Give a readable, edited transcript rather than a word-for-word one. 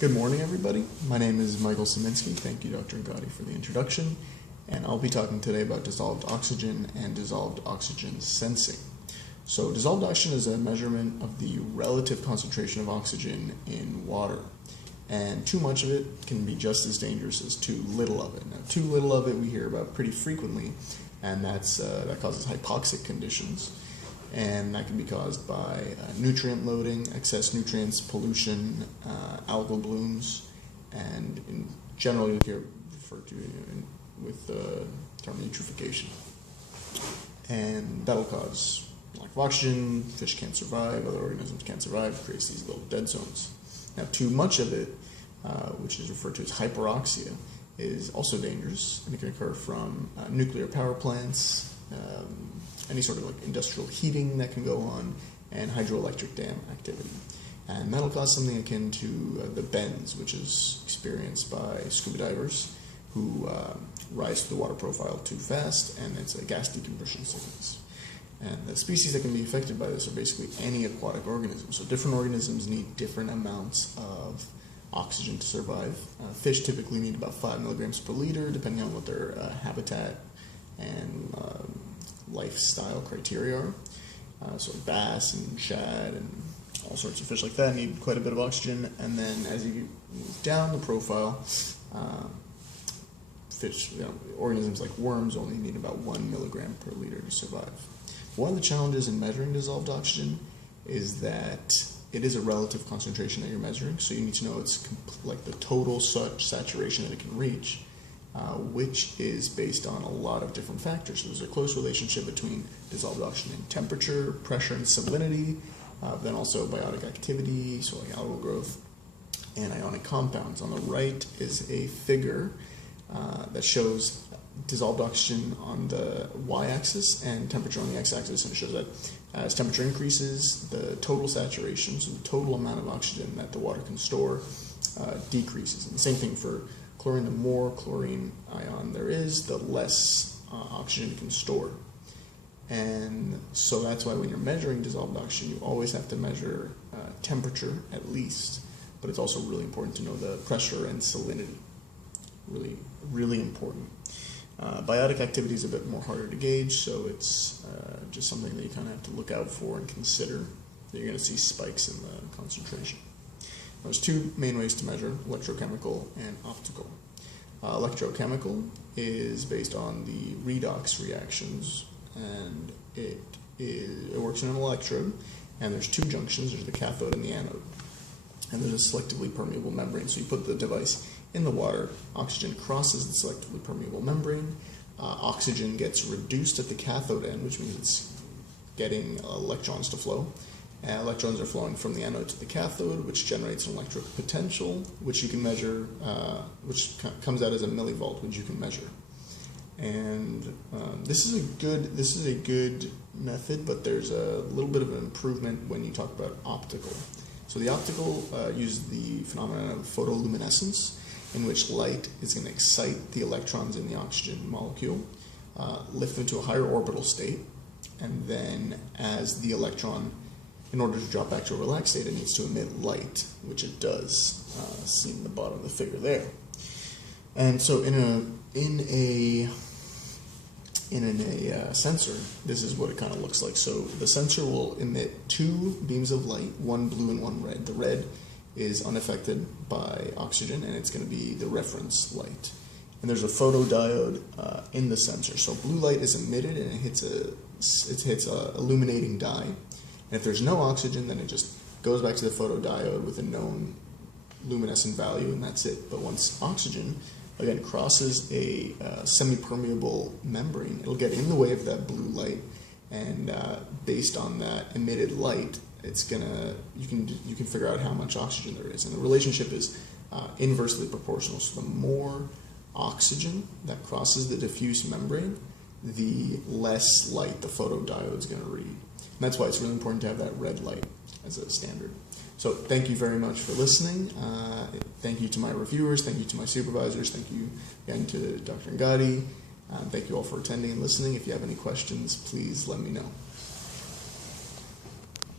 Good morning, everybody. My name is Michael Szyminski. Thank you, Dr. Ngadi, for the introduction. And I'll be talking today about dissolved oxygen and dissolved oxygen sensing. So dissolved oxygen is a measurement of the relative concentration of oxygen in water. And too much of it can be just as dangerous as too little of it. Now, too little of it we hear about pretty frequently, and that causes hypoxic conditions. And that can be caused by nutrient loading, excess nutrients, pollution, algal blooms, and in general you'll hear referred to with the term eutrophication. And that'll cause lack of oxygen, fish can't survive, other organisms can't survive, creates these little dead zones. Now too much of it, which is referred to as hyperoxia, is also dangerous, and it can occur from nuclear power plants, any sort of like industrial heating that can go on, and hydroelectric dam activity. And that'll cause something akin to the bends, which is experienced by scuba divers who rise to the water profile too fast, and it's a gas decompression sickness. And the species that can be affected by this are basically any aquatic organism. So different organisms need different amounts of oxygen to survive. Fish typically need about 5 milligrams per liter, depending on what their habitat and lifestyle criteria are. So bass and shad and all sorts of fish like that need quite a bit of oxygen. And then as you move down the profile, fish, organisms like worms only need about 1 milligram per liter to survive. One of the challenges in measuring dissolved oxygen is that it is a relative concentration that you're measuring, so you need to know it's like the total saturation that it can reach, which is based on a lot of different factors. So there's a close relationship between dissolved oxygen and temperature, pressure, and salinity, then also biotic activity, so like algal growth, and ionic compounds. On the right is a figure that shows dissolved oxygen on the y-axis and temperature on the x-axis, and it shows that as temperature increases, the total saturation, so the total amount of oxygen that the water can store, decreases. And the same thing for chlorine. The more chlorine ion there is, the less oxygen it can store. And so that's why when you're measuring dissolved oxygen, you always have to measure temperature at least, but it's also really important to know the pressure and salinity. Really, really important. Biotic activity is a bit more harder to gauge, so it's just something that you kind of have to look out for and consider that you're going to see spikes in the concentration. There's two main ways to measure: electrochemical and optical. Electrochemical is based on the redox reactions, and it works in an electrode, and there's two junctions. There's the cathode and the anode, and there's a selectively permeable membrane. So you put the device in the water, oxygen crosses the selectively permeable membrane, oxygen gets reduced at the cathode end, which means it's getting electrons to flow. Electrons are flowing from the anode to the cathode, which generates an electric potential, which you can measure, which comes out as a millivolt, which you can measure. And this is a good method, but there's a little bit of an improvement when you talk about optical. So the optical uses the phenomenon of photoluminescence, in which light is going to excite the electrons in the oxygen molecule, lift them to a higher orbital state, and then as the electron, in order to drop back to a relaxed state, it needs to emit light, which it does, seen in the bottom of the figure there. And so in a sensor, this is what it kind of looks like. So the sensor will emit two beams of light, one blue and one red. The red is unaffected by oxygen, and it's going to be the reference light. And there's a photodiode in the sensor. So blue light is emitted, and it hits a illuminating dye. And if there's no oxygen, then it just goes back to the photodiode with a known luminescent value, and that's it. But once oxygen, again, crosses a semi-permeable membrane, it'll get in the way of that blue light, and based on that emitted light, you can figure out how much oxygen there is, and the relationship is inversely proportional. So the more oxygen that crosses the diffuse membrane, the less light the photodiode is going to read. And that's why it's really important to have that red light as a standard. So thank you very much for listening. Thank you to my reviewers. Thank you to my supervisors. Thank you again to Dr. Ngadi. Thank you all for attending and listening. If you have any questions, please let me know.